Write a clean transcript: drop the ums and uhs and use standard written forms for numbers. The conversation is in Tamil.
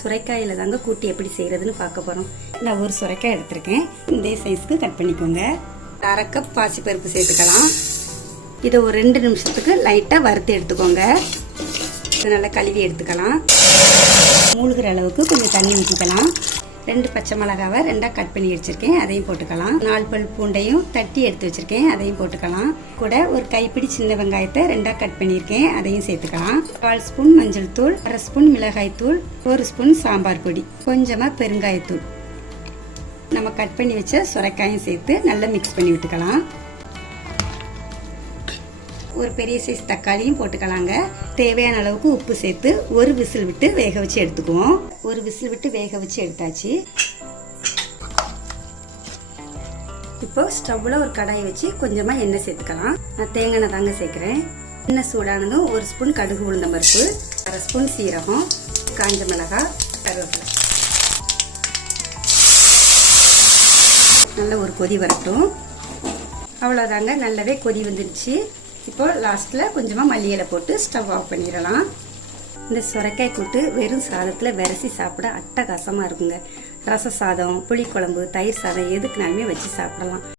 சுரைக்காயில் தாங்க கூட்டு எப்படி செய்கிறதுன்னு பார்க்க போகிறோம். நான் ஒரு சுரைக்காய் எடுத்திருக்கேன். இந்த சைஸ்க்கு கட் பண்ணிக்கோங்க. 1/2 கப் பாசிப்பருப்பு சேர்த்துக்கலாம். இதை ஒரு 2 நிமிஷத்துக்கு லைட்டாக வறுத்து எடுத்துக்கோங்க. இதை நல்லா கழுவி எடுத்துக்கலாம். மூழ்கிற அளவுக்கு கொஞ்சம் தண்ணி ஊற்றிக்கலாம். 2 பச்சை மிளகாவை 2ஆக கட் பண்ணி வச்சுருக்கேன், அதையும் போட்டுக்கலாம். 4 பல் பூண்டையும் தட்டி எடுத்து வச்சுருக்கேன், அதையும் போட்டுக்கலாம். கூட ஒரு கைப்பிடி சின்ன வெங்காயத்தை 2ஆக கட் பண்ணியிருக்கேன், அதையும் சேர்த்துக்கலாம். 1/4 ஸ்பூன் மஞ்சள் தூள், 1/2 ஸ்பூன் மிளகாய் தூள், 1 ஸ்பூன் சாம்பார் பொடி, கொஞ்சமாக பெருங்காயத்தூள். நம்ம கட் பண்ணி வச்ச சுரைக்காயும் சேர்த்து நல்லா மிக்ஸ் பண்ணி விட்டுக்கலாம். ஒரு பெரிய சைஸ் தக்காளியும் போட்டுக்கலாங்க. தேவையான அளவுக்கு உப்பு சேர்த்து ஒரு விசில் விட்டு வேக வச்சு எடுத்துக்குவோம். ஒரு விசில் விட்டு வேக வச்சு எடுத்தாச்சு. இப்போ ஸ்டவ்ல ஒரு கடாயை வச்சு கொஞ்சமா எண்ணெய் சேர்த்துக்கலாம். நான் தேங்காய் எண்ணெய் தாங்க சேர்க்கிறேன். எண்ணெய் சூடானதும் 1 ஸ்பூன் கடுகு உளுந்தம் பருப்பு, 1/2 ஸ்பூன் சீரகம், காஞ்ச மிளகாய், கருவேப்பிலை. நல்ல ஒரு கொதி வரட்டும். அவ்வளோதாங்க, நல்லாவே கொதி வந்துடுச்சு. இப்போ லாஸ்ட்டில் கொஞ்சமாக மல்லி இலை போட்டு ஸ்டவ் ஆஃப் பண்ணிடலாம். இந்த சுரைக்காய் கூட்டு வெறும் சாதத்தில் விரசி சாப்பிட அட்டகாசமாக இருக்குங்க. ரச சாதம், புளிக்குழம்பு, தயிர் சாதம் எதுக்குனாலுமே வச்சு சாப்பிடலாம்.